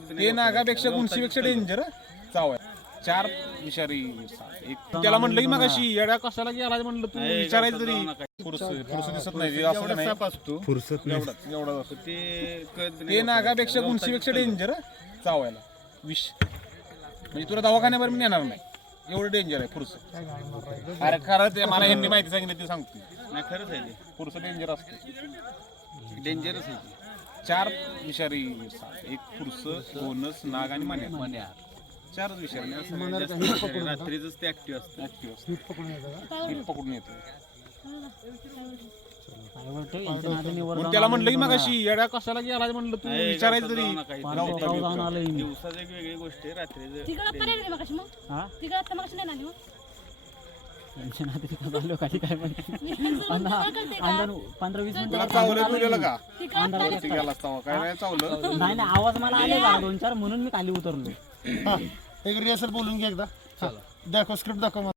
ते नागापेक्षा उंचीपेक्षा डेंजर चाव आहे. चार विषारी एक त्याला म्हणलं की मग अशी येड्या कशाला गेला म्हणलं तू? विचारायचं तरी. पुरुष पुरुष दिसत नाही ते असं नाही. साप असतो. फुरसत नाही. एवढाच एवढा असतो ते कळत ते नागापेक्षा उंचीपेक्षा डेंजर चावायला विष. म्हणजे तुला दवाखान्यावर मी नेणार नाही. एवढं डेंजर आहे पुरुष. अरे खरं ते मला यांनी माहिती सांगितली ते सांगतो. नाही खरंच आहे पुरुष डेंजर असतो. ते डेंजरस आहे ते. चार विषारी साप. एक पुरुष बोनस नाग आणि मण्या चारच विषारी जास्त विषारी रात्रीच ते ऍक्टिव्ह असतं. ऍक्टिव्ह असतो. पकडून येतो म्हणून त्याला म्हणलं की मग अशी येड्या कशाला गेला म्हणलं तू? विचारायचं तरी. दिवसाच एक वेगळी गोष्ट आहे रात्रीचं तिकडं पर्याय नाही मगाशी मग. तिकडं आता मगाशी नाही आली मग. टेन्शन आता तिथं चाललो खाली काय पंधरा वीस मिनिटं का गेला असता काय नाही चावलं नाही नाही आवाज मला आले बघा दोन चार म्हणून मी खाली उतरलो. एक रिहर्सल बोलून घे एकदा. दाखव स्क्रिप्ट दाखव.